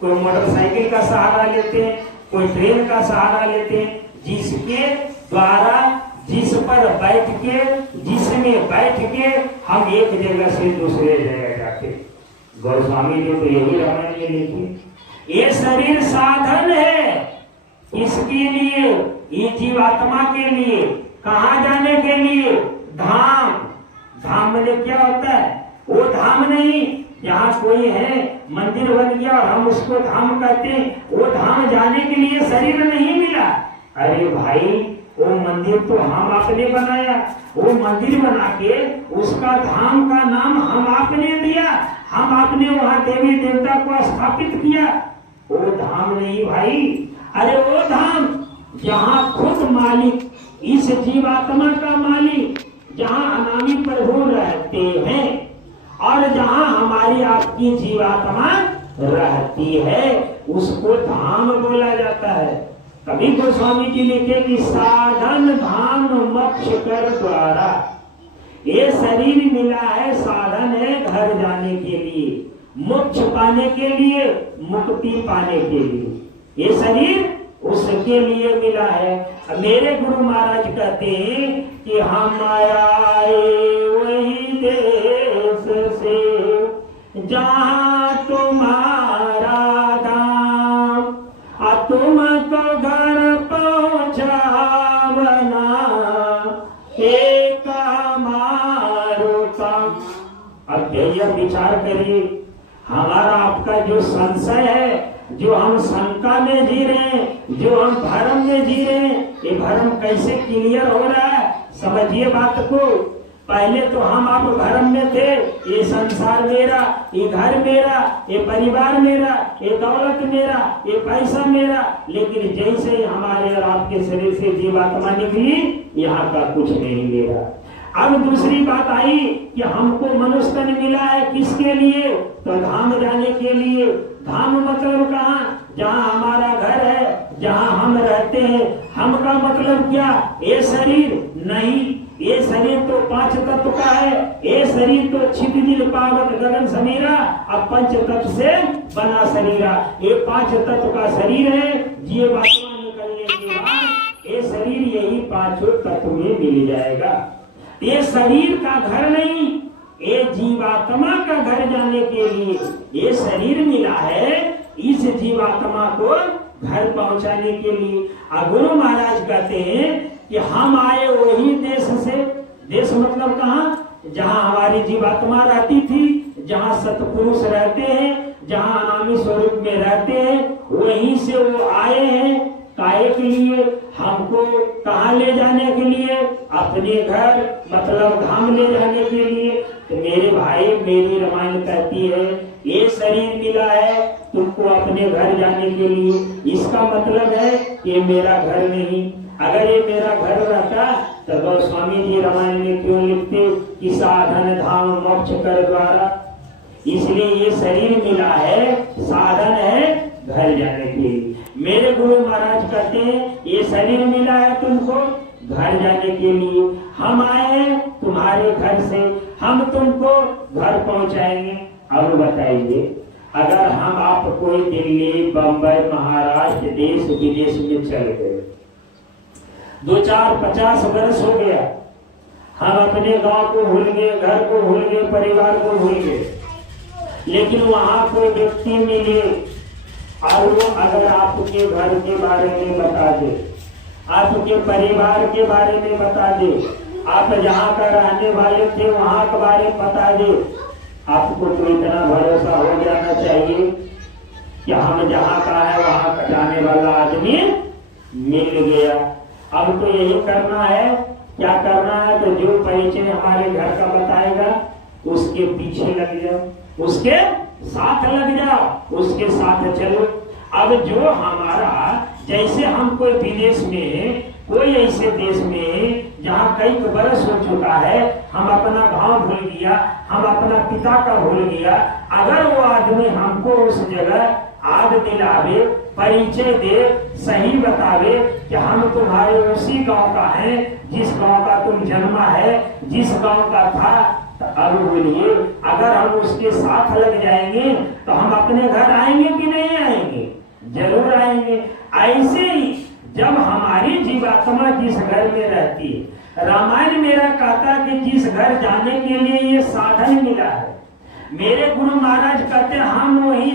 कोई मोटरसाइकिल का सहारा लेते हैं, कोई ट्रेन का सहारा लेते हैं, जिसके द्वारा जिस पर बैठ के, जिसमें बैठ के हम एक जगह से दूसरे जगह जाते। गोस्वामी ने तो यही रामायण में लिखी। ये शरीर साधन है, इसके लिए, ये जीवात्मा के लिए, कहाँ जाने के लिए? धाम। धाम में क्या होता है? वो धाम नहीं यहाँ कोई है मंदिर बन गया और हम उसको धाम कहते हैं, वो धाम जाने के लिए शरीर नहीं मिला। अरे भाई, वो मंदिर तो हम आपने बनाया, वो मंदिर बना के उसका धाम का नाम हम आपने दिया, हम आपने वहाँ देवी देवता को स्थापित किया। वो धाम नहीं भाई। अरे वो धाम जहाँ खुद मालिक, इस जीवात्मा का मालिक, जहाँ अनामी प्रभु रहते हैं और जहाँ हमारी आपकी जीवात्मा रहती है, उसको धाम बोला जाता है। कभी गोस्वामी जी लिखे कि साधन धाम मोक्ष कर द्वारा। ये शरीर मिला है, साधन है घर जाने के लिए, मोक्ष पाने के लिए, मुक्ति पाने के लिए। ये शरीर उसके लिए मिला है। मेरे गुरु महाराज कहते हैं कि हम आए वही देश से जहाँ तुम्हारा धाम, तुमको घर पहुँचावना एक हमारो काम। अब यह विचार करिए, हमारा आपका जो संशय है, जो हम शंका में जी रहे हैं, जो हम भ्रम में जी रहे हैं, ये भ्रम कैसे क्लियर हो रहा है? समझिए बात को। पहले तो हम आप भ्रम में थे, ये संसार मेरा, ये घर मेरा, ये परिवार मेरा, ये दौलत मेरा, ये पैसा मेरा। लेकिन जैसे ही हमारे और आपके शरीर से जीवात्मा निकली, यहाँ का कुछ नहीं मेरा। अब दूसरी बात आई कि हमको मनुष्य तन मिला है, किसके लिए? तो धाम जाने के लिए। धाम मतलब कहाँ? जहाँ हमारा घर है, जहाँ हम रहते हैं। हम का मतलब क्या? ये शरीर नहीं, ये शरीर तो पांच तत्व का है। ये शरीर तो क्षितिज पावक गगन समीरा, अब पंच तत्व से बना शरीरा। ये पांच तत्व का शरीर है। जीवात्मा निकलने के बाद ये शरीर यही पांचों तत्व में मिल जाएगा। ये शरीर का घर नहीं, ये जीवात्मा का घर जाने के लिए ये शरीर मिला है, इस जीवात्मा को घर पहुंचाने के लिए। गुरु महाराज कहते हैं कि हम आए वही देश से। देश मतलब कहाँ? जहाँ हमारी जीवात्मा रहती थी, जहाँ सतपुरुष रहते हैं, जहाँ अनामी स्वरूप में रहते हैं, वहीं से वो आए हैं। काहे के लिए? हमको कहाँ ले जाने के लिए? अपने घर, मतलब धाम ले जाने के लिए। तो मेरे भाई, मेरी रामायण कहती है ये शरीर मिला है तुमको अपने घर जाने के लिए। इसका मतलब है ये मेरा घर नहीं। अगर ये मेरा घर रहता तो गोस्वामी जी रामायण में क्यों लिखते कि साधन धाम मोक्ष कर द्वारा? इसलिए ये शरीर मिला है, साधन है घर जाने के लिए। मेरे गुरु महाराज कहते हैं ये शरीर मिला है तुमको घर जाने के लिए। हम आए हैं तुम्हारे घर से, हम तुमको घर पहुंचाएंगे। अब बताइए, अगर हम आप कोई दिल्ली, बंबई, महाराष्ट्र, देश विदेश में चल गए, 2, 4, 50 वर्ष हो गया, हम अपने गांव को भूल गए, घर को भूल गए, परिवार को भूल गए, लेकिन वहां कोई व्यक्ति मिले और वो अगर आपके घर के बारे में बता दे, आपके परिवार के बारे में बता दे, आप जहाँ का रहने वाले थे वहाँ के बारे में बता दे, आपको तो इतना भरोसा हो जाना चाहिए कि हम जहाँ का है वहाँ का जाने वाला आदमी मिल गया। अब तो यही करना है। क्या करना है? तो जो परिचय हमारे घर का बताएगा उसके पीछे लग जाओ, उसके साथ लग जाओ, उसके साथ चलो। अब जो हमारा, जैसे हम कोई विदेश में, कोई ऐसे देश में जहाँ कई बरस हो चुका है, हम अपना गांव भूल गया, हम अपना पिता का भूल गया, अगर वो आदमी हमको उस जगह आद दिलावे, परिचय दे, सही बतावे कि हम तुम्हारे उसी गांव का हैं, जिस गांव का तुम जन्मा है, जिस गांव का था, तो अब बोलिए, अगर हम उसके साथ लग जाएंगे तो हम अपने घर आएंगे कि नहीं आएंगे? जरूर आएंगे। ऐसे ही जब हमारी जीवात्मा जिस घर में रहती है, रामायण मेरा कहता कि जिस घर जाने के लिए ये साधन मिला है, मेरे गुरु महाराज कहते हम वही